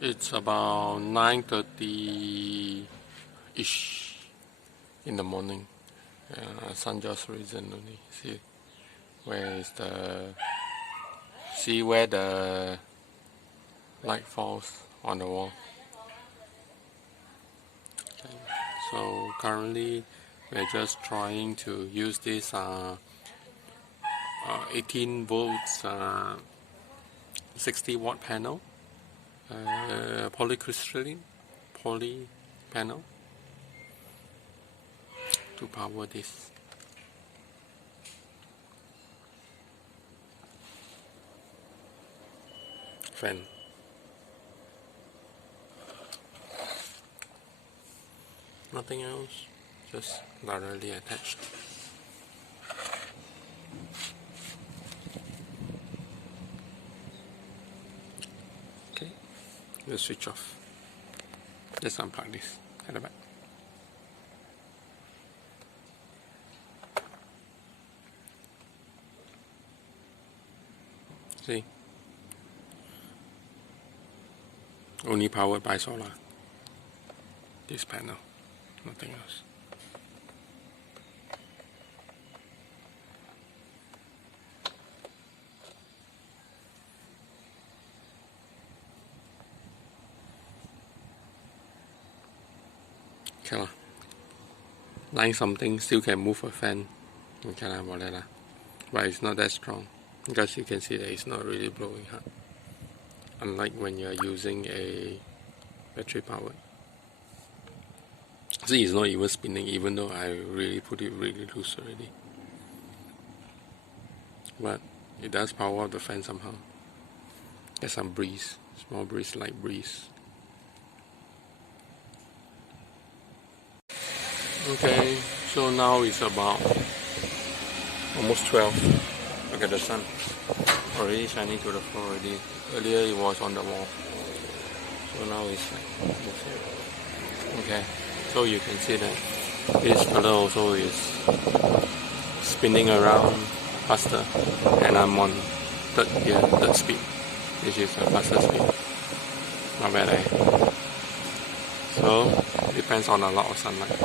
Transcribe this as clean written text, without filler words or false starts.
It's about 9:30-ish in the morning. Sun just risen only. See where the light falls on the wall. Okay. So currently we're just trying to use this 18 volts 60-watt panel, polycrystalline poly panel, to power this. Fan. Nothing else, just directly attached. Okay, let's switch off. Let's unplug this at the back. See? Only powered by solar. This panel, nothing else. Okay lah. 9 something still can move a fan. Okay lah, boleh lah. But it's not that strong because you can see that it's not really blowing hard. Unlike when you're using a battery powered. See, it's not even spinning, even though I really put it really loose already. But it does power up the fan somehow. There's some breeze, small breeze, light breeze. Okay, so now it's about almost 12. Look at the sun. Already shining to the floor already. Earlier it was on the wall. So now it's like okay. So you can see that this color also is spinning around faster, and I'm on third speed, which is a faster speed. Not bad, eh? So depends on a lot of sunlight.